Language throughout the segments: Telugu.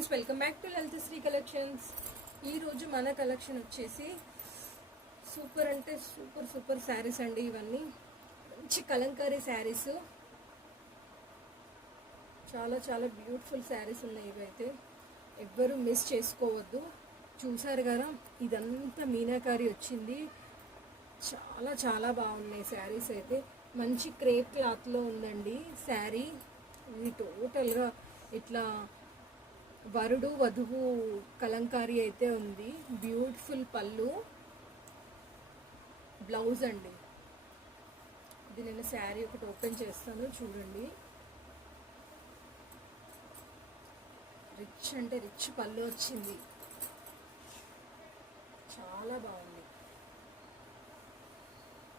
Friends, welcome back to Lalithasri collections. ఈరోజు మన కలెక్షన్ వచ్చేసి సూపర్ అంటే సూపర్ సూపర్ శారీస్ అండి. ఇవన్నీ మంచి కలంకారీ శారీస్, చాలా చాలా బ్యూటిఫుల్ శారీస్ ఉన్నాయి. ఇవైతే ఎవ్వరూ మిస్ చేసుకోవద్దు. చూసారు కదా, ఇదంతా మీనాకారి వచ్చింది. చాలా చాలా బాగున్నాయి శారీస్. అయితే మంచి క్రేప్ క్లాత్లో ఉందండి శారీ. ఇది టోటల్గా ఇట్లా వరుడు వధువు కలంకారీ అయితే ఉంది. బ్యూటిఫుల్ పళ్ళు, బ్లౌజ్ అండి. ఇది నేను శారీ ఒకటి ఓపెన్ చేస్తాను, చూడండి. రిచ్ అంటే రిచ్ పళ్ళు వచ్చింది, చాలా బాగుంది.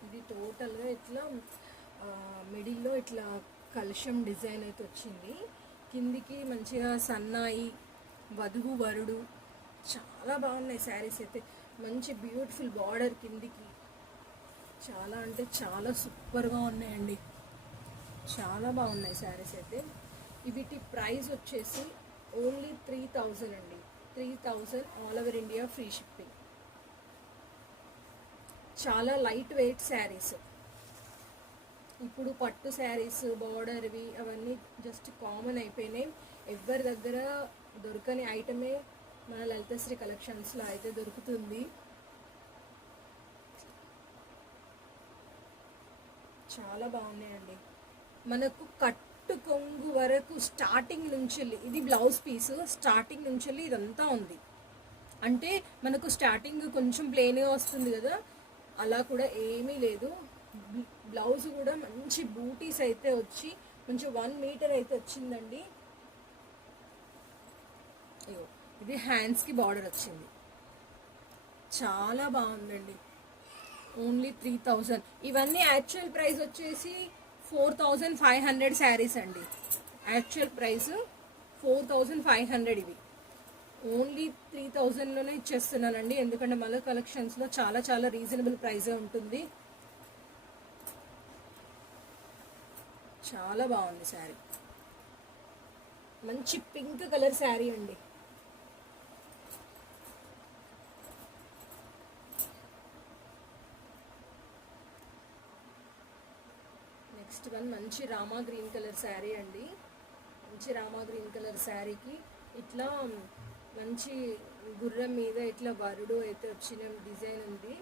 ఇది టోటల్గా ఇట్లా మిడిల్లో ఇట్లా కలుషం డిజైన్ అయితే వచ్చింది. కిందికి మంచిగా సన్నాయి, వధువు వరుడు, చాలా బాగున్నాయి శారీస్ అయితే. మంచి బ్యూటిఫుల్ బార్డర్ కిందికి, చాలా అంటే చాలా సూపర్గా ఉన్నాయండి. చాలా బాగున్నాయి శారీస్ అయితే. వీటి ప్రైస్ వచ్చేసి ఓన్లీ 3000 అండి. 3000 all over India, free shipping. చాలా లైట్ వెయిట్ శారీస్. ఇప్పుడు పట్టు శారీస్ బార్డర్వి అవన్నీ జస్ట్ కామన్ అయిపోయినాయి. ఎవరి దగ్గర దొరకని ఐటమే మన లలితశ్రీ కలెక్షన్స్లో అయితే దొరుకుతుంది. చాలా బాగున్నాయండి. మనకు కట్టు కొంగు వరకు స్టార్టింగ్ నుంచి, ఇది బ్లౌజ్ పీస్, స్టార్టింగ్ నుంచి ఇదంతా ఉంది. అంటే మనకు స్టార్టింగ్ కొంచెం ప్లెయిన్గా వస్తుంది కదా, అలా కూడా ఏమీ లేదు. బ్లౌజ్ కూడా మంచి బూటీస్ అయితే వచ్చి కొంచెం 1 మీటర్ అయితే వచ్చిందండి. ఇది హ్యాండ్స్కి బార్డర్ వచ్చింది, చాలా బాగుందండి. ఓన్లీ 3000. ఇవన్నీ యాక్చువల్ ప్రైస్ వచ్చేసి 4500 శారీస్ అండి. Actual price 4500. ఇవి ఓన్లీ 3000లోనే ఇచ్చేస్తున్నానండి. ఎందుకంటే మళ్ళీ కలెక్షన్స్లో చాలా చాలా రీజనబుల్ ప్రైజే ఉంటుంది. చాలా బాగుంది శారీ. మంచి పింక్ కలర్ శారీ అండి. నెక్స్ట్ వన్ మంచి రామా గ్రీన్ కలర్ శారీ అండి. మంచి రామా గ్రీన్ కలర్ శారీకి ఇట్లా మంచి గుర్రం మీద ఇట్లా వరుడు అయితే వచ్చిన డిజైన్ ఉంది.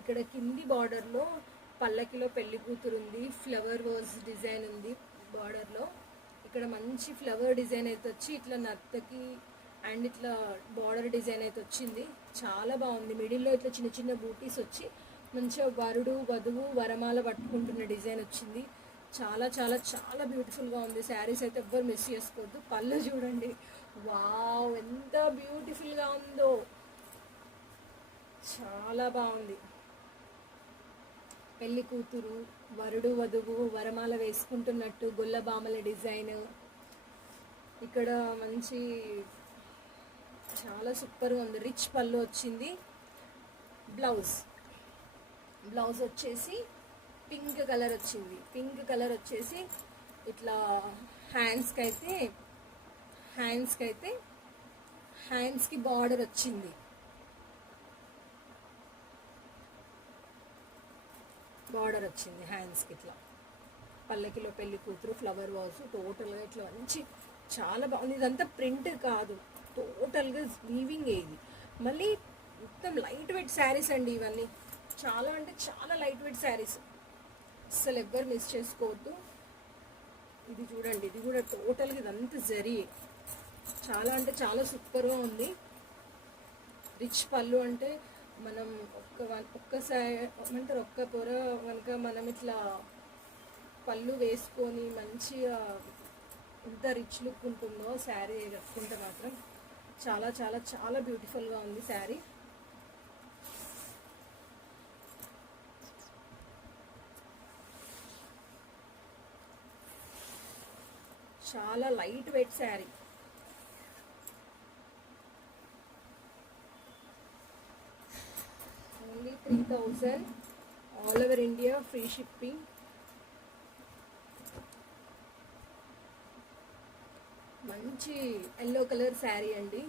ఇక్కడ కింది బార్డర్లో పల్లకిలో పెళ్లి కూతురు ఉంది. ఫ్లవర్ వాజ్ డిజైన్ ఉంది బార్డర్లో. ఇక్కడ మంచి ఫ్లవర్ డిజైన్ అయితే వచ్చి ఇట్లా నర్తకి అండ్ ఇట్లా బార్డర్ డిజైన్ అయితే వచ్చింది. చాలా బాగుంది. మిడిల్లో ఇట్లా చిన్న చిన్న బూటీస్ వచ్చి మంచిగా వరుడు వధువు వరమాల పట్టుకుంటున్న డిజైన్ వచ్చింది. చాలా చాలా చాలా బ్యూటిఫుల్గా ఉంది. శారీస్ అయితే ఎవ్వరు మిస్ చేసుకోవద్దు. పళ్ళు చూడండి, వావ్ ఎంత బ్యూటిఫుల్గా ఉందో, చాలా బాగుంది. పెళ్లి కూతురు వరుడు వధువు వరమాల వేసుకుంటున్నట్టు గొల్లబామల డిజైన్. ఇక్కడ మంచి చాలా సూపర్గా ఉంది. రిచ్ పళ్ళు వచ్చింది. బ్లౌజ్ వచ్చేసి పింక్ కలర్ వచ్చింది. పింక్ కలర్ వచ్చేసి ఇట్లా హ్యాండ్స్కి బార్డర్ వచ్చింది. బార్డర్ వచ్చింది హ్యాండ్స్కి. ఇట్లా పల్లకిలో పెళ్లి కూతురు ఫ్లవర్ వాజ్ టోటల్గా ఇట్లా మంచి చాలా బాగుంది. ఇదంతా ప్రింట్ కాదు, టోటల్గా వీవింగ్. ఇది మళ్ళీ మొత్తం లైట్ వెయిట్ శారీస్ అండి. ఇవన్నీ చాలా అంటే చాలా లైట్ వెయిట్ శారీస్, అస్సలు ఎవ్వరు మిస్ చేసుకోవద్దు. ఇది చూడండి, ఇది కూడా టోటల్గా ఇదంతా జరీ, చాలా అంటే చాలా సూపర్గా ఉంది. రిచ్ పళ్ళు అంటే మనం ఒక్కసారి ఏమంటారు, ఒక్క పొర కనుక మనం ఇట్లా పళ్ళు వేసుకొని మంచిగా ఎంత రిచ్ లుక్ ఉంటుందో శారీ కట్టుకుంటే మాత్రం చాలా చాలా చాలా బ్యూటిఫుల్గా ఉంది శారీ. చాలా light weight sari. Only 3000 all over India, free shipping. మంచి ఎల్లో కలర్ శారీ అండి.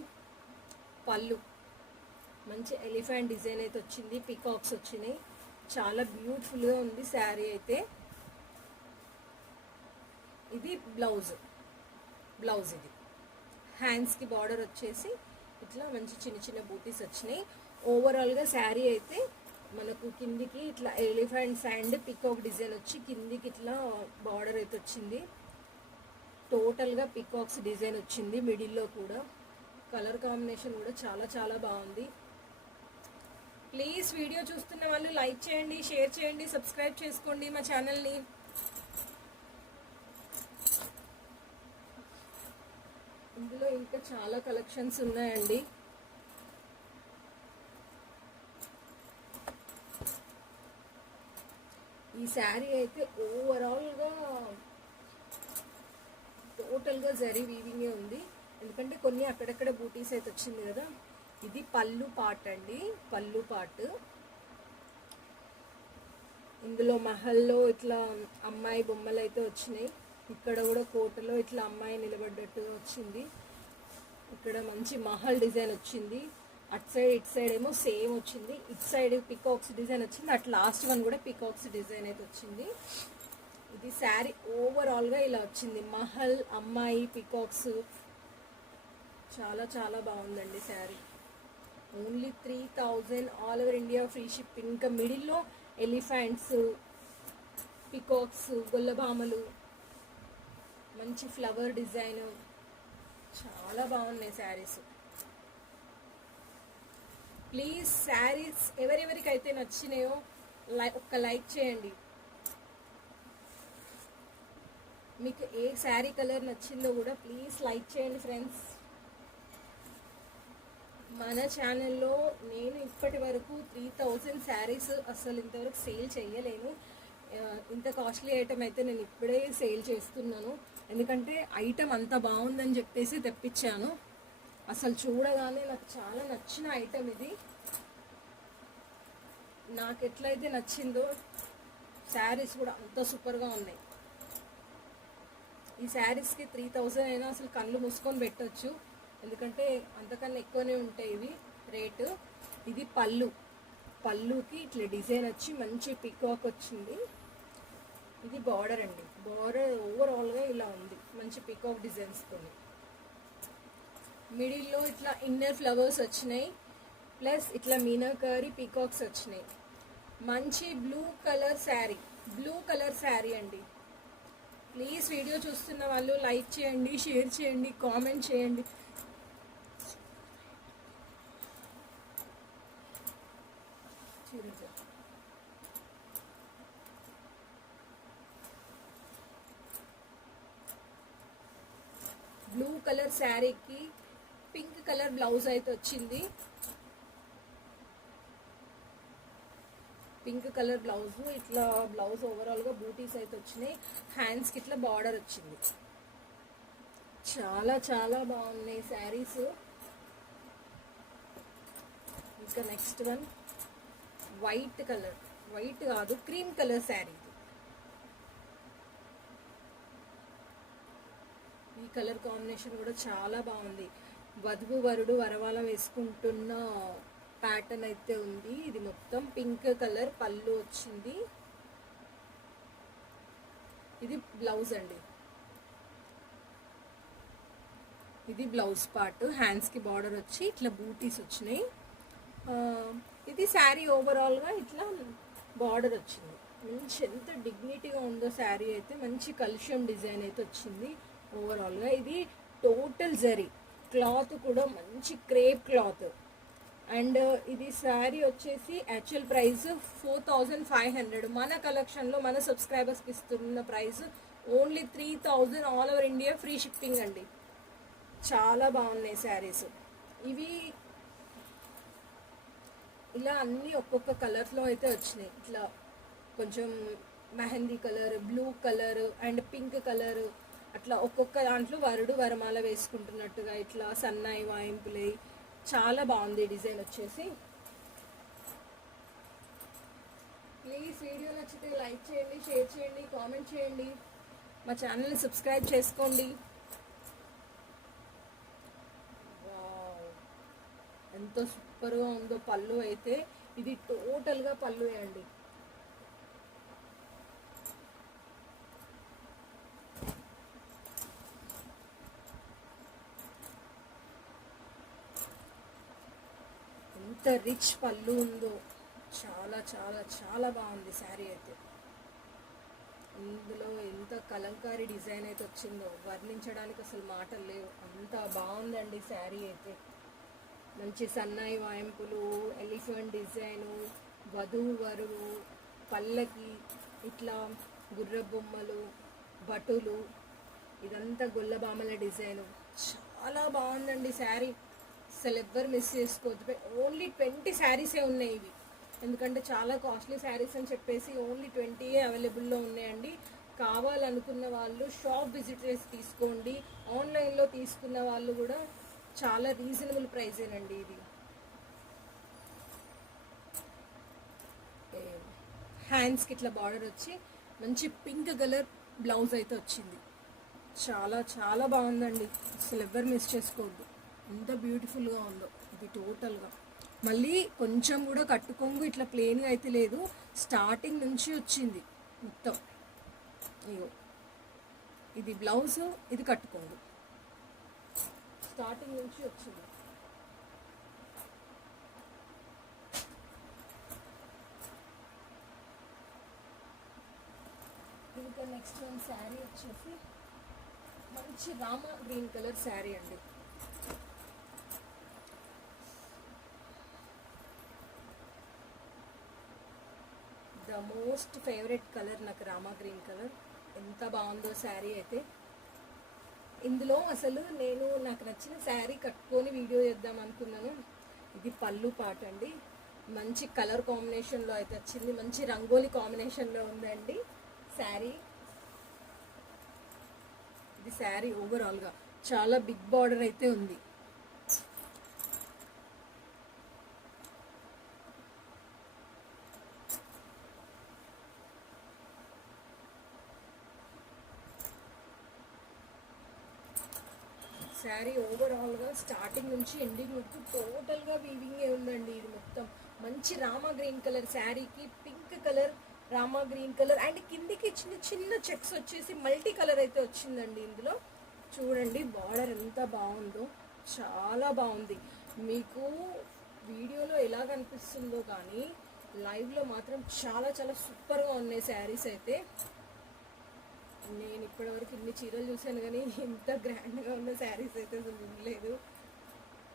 పళ్ళు మంచి ఎలిఫెంట్ డిజైన్ అయితే వచ్చింది, పీకాక్స్ వచ్చినాయి, చాలా బ్యూటిఫుల్గా ఉంది శారీ అయితే. ఇది బ్లౌజ్ ఇది హ్యాండ్స్కి బార్డర్ వచ్చేసి ఇట్లా మంచి చిన్న చిన్న బూటీస్ వచ్చినాయి. ఓవరాల్గా శారీ అయితే మనకు కిందికి ఇట్లా ఎలిఫెంట్స్ అండ్ పికాక్ డిజైన్ వచ్చి కిందికి ఇట్లా బార్డర్ అయితే వచ్చింది. టోటల్గా పికాక్స్ డిజైన్ వచ్చింది. మిడిల్లో కూడా కలర్ కాంబినేషన్ కూడా చాలా చాలా బాగుంది. ప్లీజ్ వీడియో చూస్తున్న వాళ్ళు లైక్ చేయండి, షేర్ చేయండి, సబ్స్క్రైబ్ చేసుకోండి మా ఛానల్ని. ఇందులో ఇంకా చాలా కలెక్షన్స్ ఉన్నాయండి. ఈ శారీ అయితే ఓవరాల్గా టోటల్గా జరీ వీవింగే ఉంది, ఎందుకంటే కొన్ని అక్కడక్కడ బూటీస్ అయితే వచ్చింది కదా. ఇది పళ్ళు పార్ట్ అండి, పళ్ళు పార్ట్. ఇందులో మహల్లో ఇట్లా అమ్మాయి బొమ్మలు అయితే వచ్చినాయి. ఇక్కడ కూడా కోటలో ఇట్లా అమ్మాయి నిలబడ్డట్టుగా వచ్చింది. ఇక్కడ మంచి మహల్ డిజైన్ వచ్చింది. అటు సైడ్ ఇటు సైడ్ ఏమో సేమ్ వచ్చింది. ఇటు సైడ్ పికాక్స్ డిజైన్ వచ్చింది, అటు లాస్ట్ వన్ కూడా పికాక్స్ డిజైన్ అయితే వచ్చింది. ఇది శారీ ఓవరాల్గా ఇలా వచ్చింది. మహల్, అమ్మాయి, పికాక్స్ చాలా చాలా బాగుందండి sari. Only 3000 all over India free shipping. ఇంకా మిడిల్లో ఎలిఫెంట్స్, పికాక్స్, గొల్లభామలు, మంచి ఫ్లవర్ డిజైన్, చాలా బాగున్నాయి శారీస్. ప్లీజ్ శారీస్ ఎవరెవరికైతే నచ్చినాయో ఒక్క లైక్ చేయండి. మీకు ఏ శారీ కలర్ నచ్చిందో కూడా ప్లీజ్ లైక్ చేయండి ఫ్రెండ్స్. మన ఛానల్లో నేను ఇప్పటి వరకు 3000 శారీస్ అసలు ఇంతవరకు సేల్ చేయలేను. ఇంత కాస్ట్లీ ఐటమ్ అయితే నేను ఇప్పుడే సేల్ చేస్తున్నాను, ఎందుకంటే ఐటమ్ అంత బాగుందని చెప్పేసి తెప్పించాను. అసలు చూడగానే నాకు చాలా నచ్చిన ఐటమ్ ఇది. నాకు ఎట్లయితే నచ్చిందో శారీస్ కూడా అంత సూపర్గా ఉన్నాయి. ఈ శారీస్కి 3000 అయినా అసలు కళ్ళు మూసుకొని పెట్టచ్చు, ఎందుకంటే అంతకన్నా ఎక్కువనే ఉంటాయి ఇవి రేటు. ఇది పళ్ళుకి ఇట్లా డిజైన్ వచ్చి మంచి పికాక్ వచ్చింది. ఇది బార్డర్ అండి, బార్డర్ ఓవరాల్గా ఇలా ఉంది, మంచి పికాక్ డిజైన్స్తో. మిడిల్లో ఇట్లా ఇన్నర్ ఫ్లవర్స్ వచ్చినాయి, ప్లస్ ఇట్లా మీనాకారి పీకాక్స్ వచ్చినాయి. మంచి బ్లూ కలర్ శారీ అండి. ప్లీజ్ వీడియో చూస్తున్న వాళ్ళు లైక్ చేయండి, షేర్ చేయండి, కామెంట్ చేయండి. బ్లూ కలర్ శారీకి పింక్ కలర్ బ్లౌజ్ అయితే వచ్చింది. పింక్ కలర్ బ్లౌజ్, ఇట్లా బ్లౌజ్ ఓవరాల్గా బూటీస్ అయితే వచ్చినాయి. హ్యాండ్స్కి ఇట్లా బార్డర్ వచ్చింది. చాలా చాలా బాగున్నాయి శారీస్. ఇంకా నెక్స్ట్ వన్ వైట్ కాదు క్రీమ్ కలర్ శారీ. ఈ కలర్ కాంబినేషన్ కూడా చాలా బాగుంది. వధువు వరుడు వరవాల వేసుకుంటున్న ప్యాటర్న్ అయితే ఉంది. ఇది మొత్తం పింక్ కలర్ పళ్ళు వచ్చింది. ఇది బ్లౌజ్ అండి, ఇది బ్లౌజ్ పార్ట్. హ్యాండ్స్కి బార్డర్ వచ్చి ఇట్లా బూటీస్ వచ్చినాయి. ఇది శారీ ఓవరాల్గా ఇట్లా బార్డర్ వచ్చింది. మంచి ఎంత డిగ్నిటీగా ఉందో శారీ అయితే. మంచి కల్షియం డిజైన్ అయితే వచ్చింది ఓవరాల్గా. ఇది టోటల్ జరీ క్లాత్ కూడా మంచి క్రేప్ క్లాత్. అండ్ ఇది శారీ వచ్చేసి యాక్చువల్ ప్రైస్ 4500. మన కలెక్షన్లో మన సబ్స్క్రైబర్స్కి ఇస్తున్న price only 3000 all over India free shipping అండి. చాలా బాగున్నాయి శారీస్. ఇవి ఇలా అన్నీ ఒక్కొక్క కలర్లో అయితే వచ్చినాయి. ఇట్లా కొంచెం mehndi colour, blue colour and pink colour, అట్లా ఒక్కొక్క దాంట్లో వరుడు వరమాల వేసుకుంటున్నట్టుగా ఇట్లా సన్నాయి వాయింపులై చాలా బాగుంది డిజైన్ వచ్చేసి. ప్లీజ్ వీడియో నచ్చితే లైక్ చేయండి, షేర్ చేయండి, కామెంట్ చేయండి, మా ఛానల్ని సబ్స్క్రైబ్ చేసుకోండి. ఎంత సూపర్గా ఉందో పళ్ళు అయితే. ఇది టోటల్గా పళ్ళు అండి. ఎంత రిచ్ పళ్ళు ఉందో, చాలా చాలా చాలా బాగుంది శారీ అయితే. ఇందులో ఎంత కలంకారీ డిజైన్ అయితే వచ్చిందో వర్ణించడానికి అసలు మాటలు లేవు, అంత బాగుందండి శారీ అయితే. మంచి సన్నాయి వాయింపులు, ఎలిఫెంట్ డిజైను, వధువు వరువు, పల్లకి, ఇట్లా గుర్ర బొమ్మలు, బటులు, ఇదంతా గొల్లబామల డిజైను. చాలా బాగుందండి శారీ, అసలు ఎవ్వరు మిస్ చేసుకోవద్దు. ఓన్లీ 20 శారీసే ఉన్నాయి ఇవి, ఎందుకంటే చాలా కాస్ట్లీ శారీస్ అని చెప్పేసి ఓన్లీ 20 అవైలబుల్లో ఉన్నాయండి. కావాలనుకున్న వాళ్ళు షాప్ విజిట్ చేసి తీసుకోండి. ఆన్లైన్లో తీసుకున్న వాళ్ళు కూడా చాలా రీజనబుల్ ప్రైజేనండి ఇది. హ్యాండ్స్కి ఇట్లా బార్డర్ వచ్చి మంచి పింక్ కలర్ బ్లౌజ్ అయితే వచ్చింది. చాలా చాలా బాగుందండి, అసలు ఎవ్వరు మిస్ చేసుకోవద్దు, ఎంత బ్యూటిఫుల్గా ఉందో ఇది టోటల్గా. మళ్ళీ కొంచెం కూడా కట్టుకొంగు ఇట్లా ప్లెయిన్గా అయితే లేదు, స్టార్టింగ్ నుంచి వచ్చింది మొత్తం. అయ్యో, ఇది బ్లౌజ్, ఇది కట్టుకొంగు, స్టార్టింగ్ నుంచి వచ్చింది. ఇంకా నెక్స్ట్ వన్ శారీ వచ్చేసి మంచి రామా గ్రీన్ కలర్ శారీ అండి. ద మోస్ట్ ఫేవరెట్ కలర్ నాకు రామా గ్రీన్ కలర్. ఎంత బాగుందో శారీ అయితే. ఇందులో అసలు నేను నాకు నచ్చిన శారీ కట్టుకొని వీడియో చేద్దాం అనుకున్నాను. ఇది పళ్ళు పాట అండి, మంచి కలర్ కాంబినేషన్లో అయితే వచ్చింది, మంచి రంగోలీ కాంబినేషన్లో ఉందండి శారీ. ఇది శారీ ఓవరాల్గా చాలా బిగ్ బార్డర్ అయితే ఉంది. శారీ ఓవరాల్గా స్టార్టింగ్ నుంచి ఎండింగ్ వరకు టోటల్గా వీవింగే ఉందండి. ఇది మొత్తం మంచి రామా గ్రీన్ కలర్ శారీకి pink colour, Rama green colour, and కిందికి చిన్న చిన్న చెక్స్ వచ్చేసి మల్టీ కలర్ అయితే వచ్చిందండి. ఇందులో చూడండి బార్డర్ ఎంత బాగుందో, చాలా బాగుంది. మీకు వీడియోలో ఎలా కనిపిస్తుందో కానీ లైవ్లో మాత్రం చాలా చాలా సూపర్గా ఉన్నాయి శారీస్ అయితే. నేను ఇప్పటివరకు ఇన్ని చీరలు చూశాను కానీ ఇంత గ్రాండ్గా ఉన్న శారీస్ అయితే అసలు లేదు,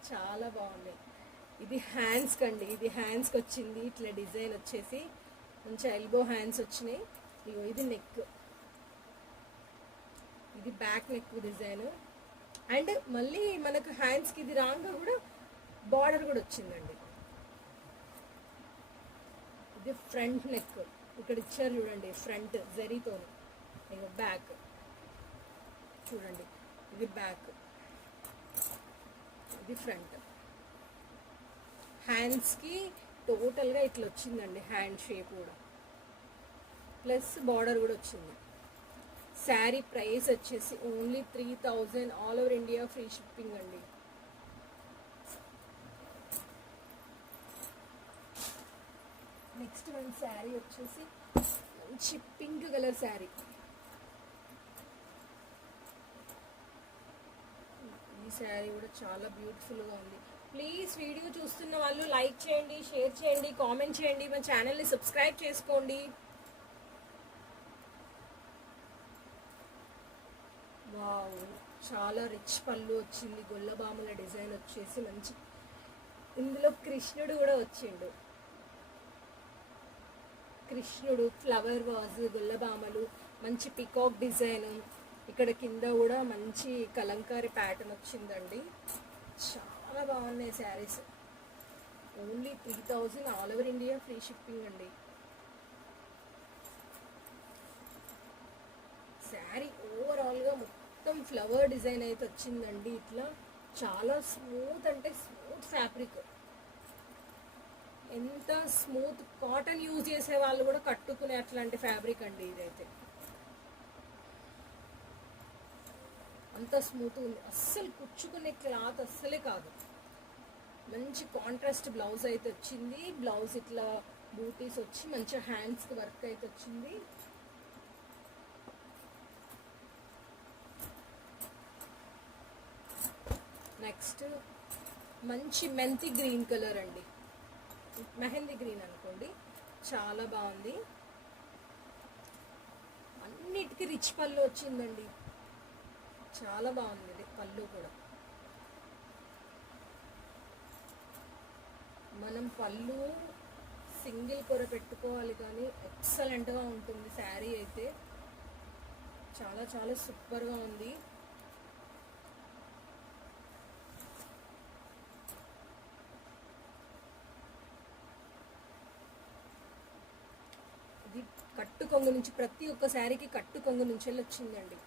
చాలా బాగున్నాయి. ఇది హ్యాండ్స్ కండి, ఇది హ్యాండ్స్కి వచ్చింది ఇట్లా డిజైన్ వచ్చేసి మంచి ఎల్బో హ్యాండ్స్ వచ్చినాయి. ఇగో ఇది నెక్, ఇది బ్యాక్ నెక్ డిజైన్, అండ్ మళ్ళీ మనకు హ్యాండ్స్కి ఇది రాంగా కూడా బార్డర్ కూడా వచ్చిందండి. ఇది ఫ్రంట్ నెక్, ఇక్కడ ఇచ్చారు చూడండి ఫ్రంట్ జరీతో. ఇగో బ్యాక్ చూడండి, ఇది బ్యాక్, ఇది ఫ్రంట్. హ్యాండ్స్కి టోటల్గా ఇట్లా వచ్చిందండి, హ్యాండ్ షేప్ కూడా ప్లస్ బార్డర్ కూడా వచ్చింది. శారీ ప్రైస్ వచ్చేసి only 3000, all over India free shipping అండి. నెక్స్ట్ వన్ శారీ వచ్చేసి మంచి పింక్ కలర్ శారీ. ఈ శారీ కూడా చాలా బ్యూటిఫుల్గా ఉంది. ప్లీజ్ వీడియో చూస్తున్న వాళ్ళు లైక్ చేయండి, షేర్ చేయండి, కామెంట్ చేయండి, మా ఛానల్ని సబ్స్క్రైబ్ చేసుకోండి. వావ్, చాలా రిచ్ పళ్ళు వచ్చింది, గొల్లబాముల డిజైన్ వచ్చేసి మంచి. ఇందులో కృష్ణుడు కూడా వచ్చిండు, కృష్ణుడు, ఫ్లవర్ వాజ్, గొల్లబామలు, మంచి పికాక్ డిజైన్. ఇక్కడ కింద కూడా మంచి కలంకారీ ప్యాటర్న్ వచ్చిందండి. చాలా బాగున్నాయి saris. Only 3000, all over India free shipping అండి. శారీ ఓవరాల్గా మొత్తం ఫ్లవర్ డిజైన్ అయితే వచ్చిందండి. ఇట్లా చాలా స్మూత్, అంటే స్మూత్ ఫ్యాబ్రిక్, ఎంత స్మూత్, కాటన్ యూజ్ చేసే వాళ్ళు కూడా కట్టుకునే అట్లాంటి ఫ్యాబ్రిక్ అండి ఇదైతే. అంత స్మూత్ ఉంది, అస్సలు కుచ్చుకునే క్లాత్ అస్సలే కాదు. మంచి కాంట్రాస్ట్ బ్లౌజ్ అయితే వచ్చింది. బ్లౌజ్ ఇట్లా బూటీస్ వచ్చి మంచిగా హ్యాండ్స్కి వర్క్ అయితే వచ్చింది. నెక్స్ట్ మంచి మెంతి గ్రీన్ కలర్ అండి, మెహందీ గ్రీన్ అనుకోండి, చాలా బాగుంది. అన్నిటికీ రిచ్ పళ్ళు వచ్చిందండి, చాలా బాగుంది ఇది పళ్ళు కూడా. మనం పళ్ళు సింగిల్ కూర పెట్టుకోవాలి కానీ ఎక్సలెంట్గా ఉంటుంది శారీ అయితే, చాలా చాలా సూపర్గా ఉంది. ఇది కట్టు కొంగు నుంచి, ప్రతి ఒక్క శారీకి కట్టు కొంగు నుంచి వచ్చిందండి.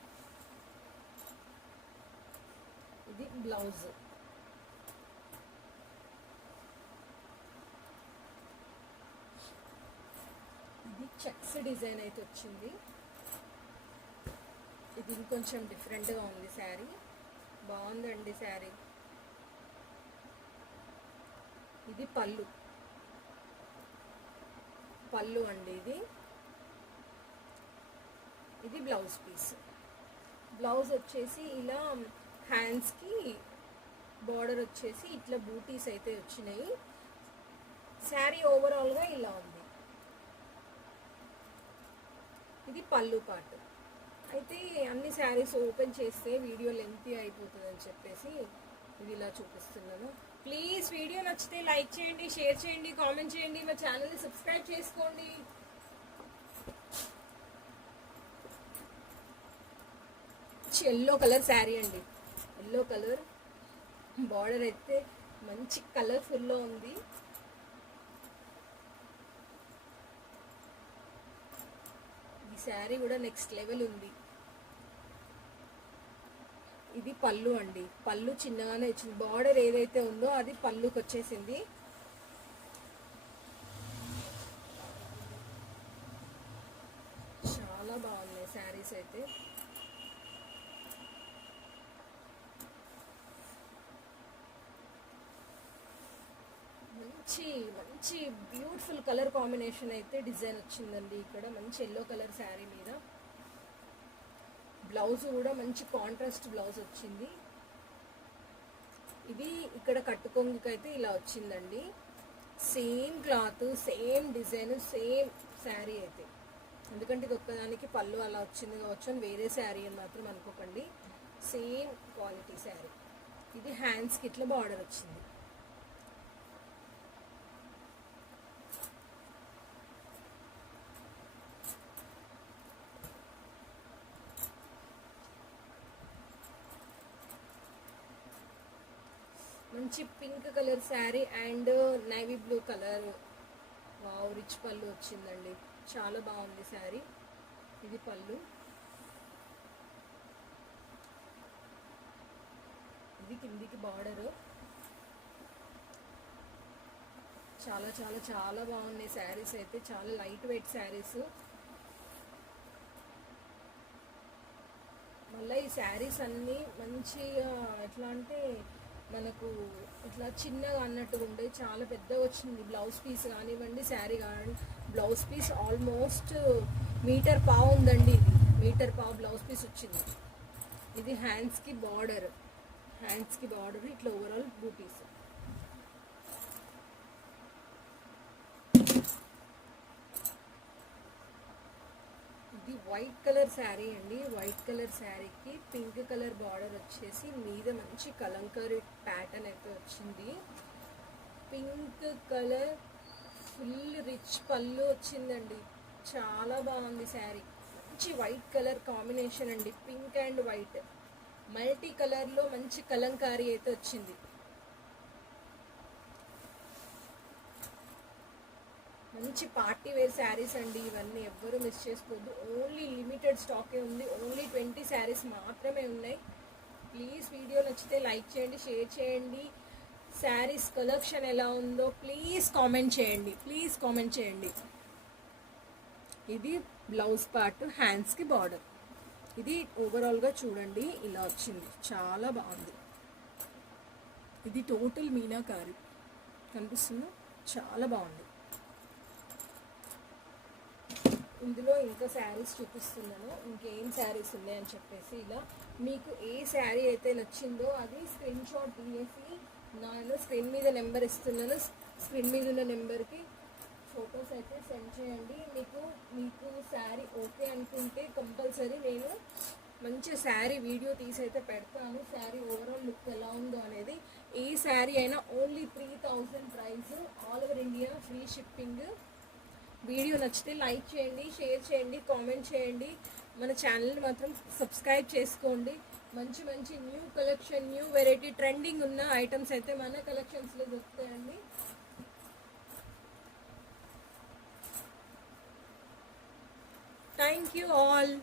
ఇది బ్లౌజ్. ఇది చెక్స్ డిజైన్ అయితే వచ్చింది. ఇది ఇంకొంచెం డిఫరెంట్గా ఉంది శారీ, బాగుందండి శారీ. ఇది పళ్ళు, పళ్ళు అండి ఇది. ఇది బ్లౌజ్ పీస్. బ్లౌజ్ వచ్చేసి ఇలా హ్యాండ్స్కి బార్డర్ వచ్చేసి ఇట్లా బూటీస్ అయితే వచ్చినాయి. శారీ ఓవరాల్గా ఇలా ఉంది. ఇది పళ్ళు పార్ట్. అయితే అన్ని శారీస్ ఓపెన్ చేస్తే వీడియో లెంతీ అయిపోతుంది అని చెప్పేసి ఇది ఇలా చూపిస్తున్నాను. ప్లీజ్ వీడియో నచ్చితే లైక్ చేయండి, షేర్ చేయండి, కామెంట్ చేయండి, మా ఛానల్ని సబ్స్క్రైబ్ చేసుకోండి. ఎల్లో కలర్ శారీ అండి, ఎల్లో కలర్ బార్డర్ అయితే మంచి కలర్ఫుల్లో ఉంది. ఈ శారీ కూడా నెక్స్ట్ లెవెల్ ఉంది. ఇది పళ్ళు అండి, పళ్ళు చిన్నగానే వచ్చింది. బార్డర్ ఏదైతే ఉందో అది పళ్ళుకి వచ్చేసింది. చాలా బాగున్నాయి శారీస్ అయితే. మంచి మంచి బ్యూటిఫుల్ కలర్ కాంబినేషన్ అయితే డిజైన్ వచ్చిందండి. ఇక్కడ మంచి ఎల్లో కలర్ శారీ మీద బ్లౌజ్ కూడా మంచి కాంట్రాస్ట్ బ్లౌజ్ వచ్చింది. ఇది ఇక్కడ కట్టుకొంగుకి అయితే ఇలా వచ్చిందండి. Same cloth, same design, same sari అయితే. ఎందుకంటే ఇది ఒక్కదానికి పళ్ళు అలా వచ్చింది కావచ్చు అని వేరే శారీ అని మాత్రం అనుకోకండి, సేమ్ క్వాలిటీ శారీ. ఇది హ్యాండ్స్కి ఇట్లా బార్డర్ వచ్చింది. మంచి pink colour sari and navy blue colour, wow rich పళ్ళు వచ్చిందండి, చాలా బాగుంది శారీ. ఇది పళ్ళు. ఇది కిందికి బార్డరు. చాలా చాలా చాలా బాగున్నాయి శారీస్ అయితే, చాలా లైట్ వెయిట్ శారీస్. మళ్ళీ ఈ శారీస్ అన్నీ మంచిగా ఎట్లా అంటే మనకు ఇట్లా చిన్నగా అన్నట్టుగా ఉండే, చాలా పెద్దగా వచ్చింది. బ్లౌజ్ పీస్ కానివ్వండి, శారీ కానివ్వండి. బ్లౌజ్ పీస్ ఆల్మోస్ట్ మీటర్ పావు ఉందండి. ఇది మీటర్ పావు బ్లౌజ్ పీస్ వచ్చింది. ఇది హ్యాండ్స్కి బార్డర్, హ్యాండ్స్కి బార్డర్ ఇట్లా ఓవరాల్ బూటీస్. ఇది వైట్ కలర్ శారీ అండి. వైట్ కలర్ శారీకి పింక్ కలర్ బార్డర్ వచ్చేసి మీద మంచి కలంకారీ ప్యాటర్న్ అయితే వచ్చింది. పింక్ కలర్ ఫుల్ రిచ్ పళ్ళు వచ్చిందండి, చాలా బాగుంది శారీ. మంచి వైట్ కలర్ కాంబినేషన్ అండి, పింక్ అండ్ వైట్ మల్టీ కలర్లో మంచి కలంకారీ అయితే వచ్చింది. మంచి పార్టీ వేర్ శారీస్ అండి ఇవన్నీ, ఎవ్వరూ మిస్ చేసుకోవద్దు. ఓన్లీ లిమిటెడ్ స్టాకే ఉంది, ఓన్లీ 20 శారీస్ మాత్రమే ఉన్నాయి. ప్లీజ్ వీడియో నచ్చితే లైక్ చేయండి, షేర్ చేయండి. శారీస్ కలెక్షన్ ఎలా ఉందో ప్లీజ్ కామెంట్ చేయండి, ప్లీజ్ కామెంట్ చేయండి. ఇది బ్లౌజ్ పార్ట్, హ్యాండ్స్కి బార్డర్. ఇది ఓవరాల్గా చూడండి ఇలా వచ్చింది, చాలా బాగుంది. ఇది టోటల్ మీనాకారి. కనిపిస్తుందా, చాలా బాగుంది. ఇందులో ఇంకా శారీస్ చూపిస్తున్నాను, ఇంకేం శారీస్ ఉన్నాయని చెప్పేసి. ఇలా మీకు ఏ శారీ అయితే నచ్చిందో అది స్క్రీన్ షాట్ తీసి నేను స్క్రీన్ మీద నెంబర్ ఇస్తున్నాను, స్క్రీన్ మీద ఉన్న నెంబర్కి ఫొటోస్ అయితే సెండ్ చేయండి. మీకు శారీ ఓకే అనుకుంటే కంపల్సరీ నేను మంచి శారీ వీడియో తీసి అయితే పెడతాను. శారీ ఓవరాల్ లుక్ ఎలా ఉందో అనేది. ఏ శారీ అయినా only 3000 price, all over India free shipping. Video నచ్చితే లైక్ చేయండి, షేర్ చేయండి, కామెంట్ చేయండి. మన ఛానల్ని మాత్రం సబ్స్క్రైబ్ చేసుకోండి. మంచి మంచి new collection, new variety, trending ఉన్న ఐటమ్స్ అయితే మన కలెక్షన్స్లో దొరుకుతాయండి. Thank you all.